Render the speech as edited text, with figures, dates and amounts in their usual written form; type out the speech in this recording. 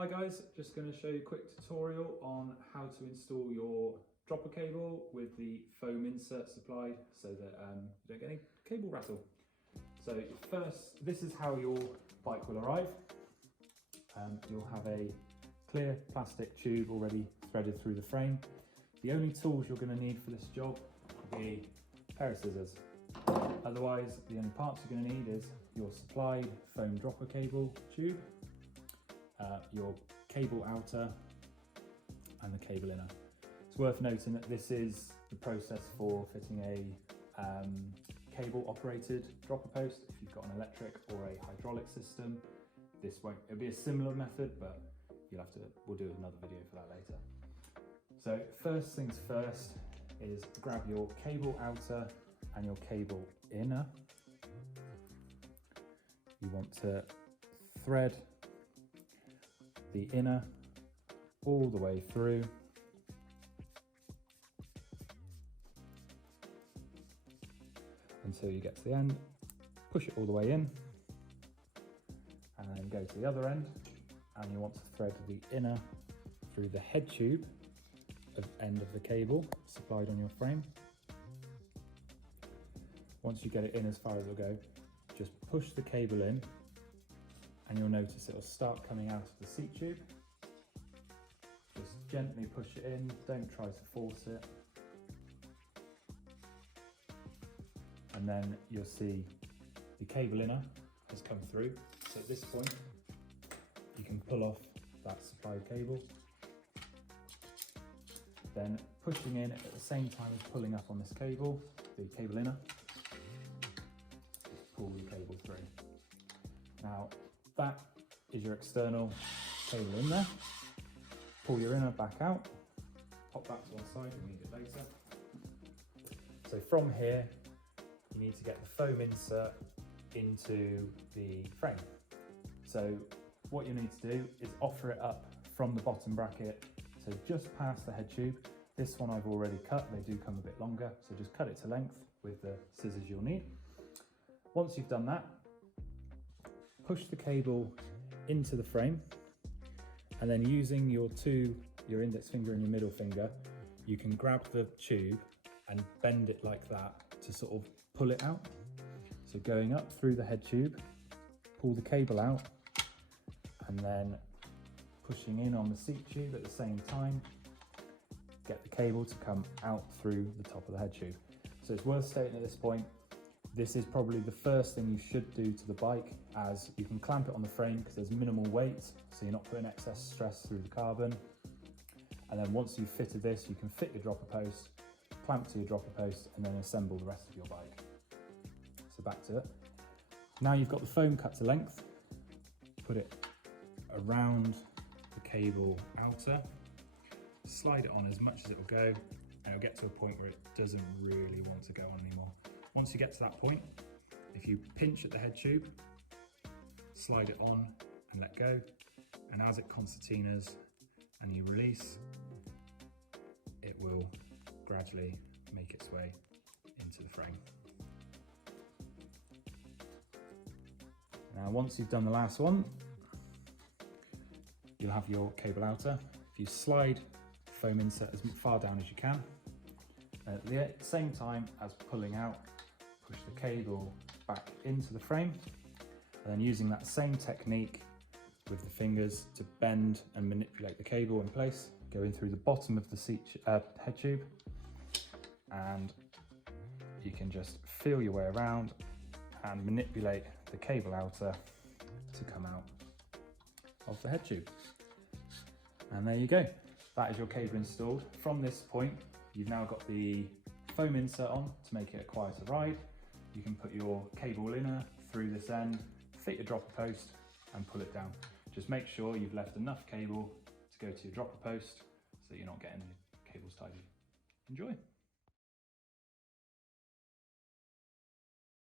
Hi guys, just going to show you a quick tutorial on how to install your dropper cable with the foam insert supplied so that you don't get any cable rattle. So first, this is how your bike will arrive. You'll have a clear plastic tube already threaded through the frame. The only tools you're going to need for this job will be a pair of scissors. Otherwise, the only parts you're going to need is your supplied foam dropper cable tube, your cable outer and the cable inner. It's worth noting that this is the process for fitting a cable operated dropper post. If you've got an electric or a hydraulic system, it'll be a similar method, but we'll do another video for that later. So first things first is grab your cable outer and your cable inner. You want to thread the inner all the way through until you get to the end, push it all the way in and then go to the other end, and you want to thread the inner through the head tube of end of the cable supplied on your frame. Once you get it in as far as it'll go, just push the cable in and you'll notice it'll start coming out of the seat tube. Just gently push it in, don't try to force it. And then you'll see the cable inner has come through. So at this point, you can pull off that supplied cable. Then pushing in at the same time as pulling up on this cable, the cable inner, just pull the cable through. Now, that is your external cable in there. Pull your inner back out, pop that to one side, we'll need it later. So from here, you need to get the foam insert into the frame. So what you need to do is offer it up from the bottom bracket, so just past the head tube. This one I've already cut, they do come a bit longer, so just cut it to length with the scissors you'll need. Once you've done that, push the cable into the frame, and then using your index finger and your middle finger, you can grab the tube and bend it like that to sort of pull it out. So going up through the head tube, pull the cable out, and then pushing in on the seat tube at the same time, get the cable to come out through the top of the head tube. So it's worth stating at this point, this is probably the first thing you should do to the bike, as you can clamp it on the frame because there's minimal weight, so you're not putting excess stress through the carbon. And then once you've fitted this, you can fit your dropper post, clamp to your dropper post, and then assemble the rest of your bike. So back to it. Now you've got the foam cut to length, put it around the cable outer, slide it on as much as it will go, and it'll get to a point where it doesn't really want to go on anymore. Once you get to that point, if you pinch at the head tube, slide it on and let go, and as it concertinas and you release, it will gradually make its way into the frame. Now once you've done the last one, you'll have your cable outer. If you slide the foam insert as far down as you can, at the same time as pulling out, push the cable back into the frame, and then using that same technique with the fingers to bend and manipulate the cable in place, go in through the bottom of the head tube, and you can just feel your way around and manipulate the cable outer to come out of the head tube. And there you go, that is your cable installed. From this point, you've now got the foam insert on to make it a quieter ride. You can put your cable inner through this end, fit your dropper post and pull it down. Just make sure you've left enough cable to go to your dropper post so you're not getting the cables tidy. Enjoy.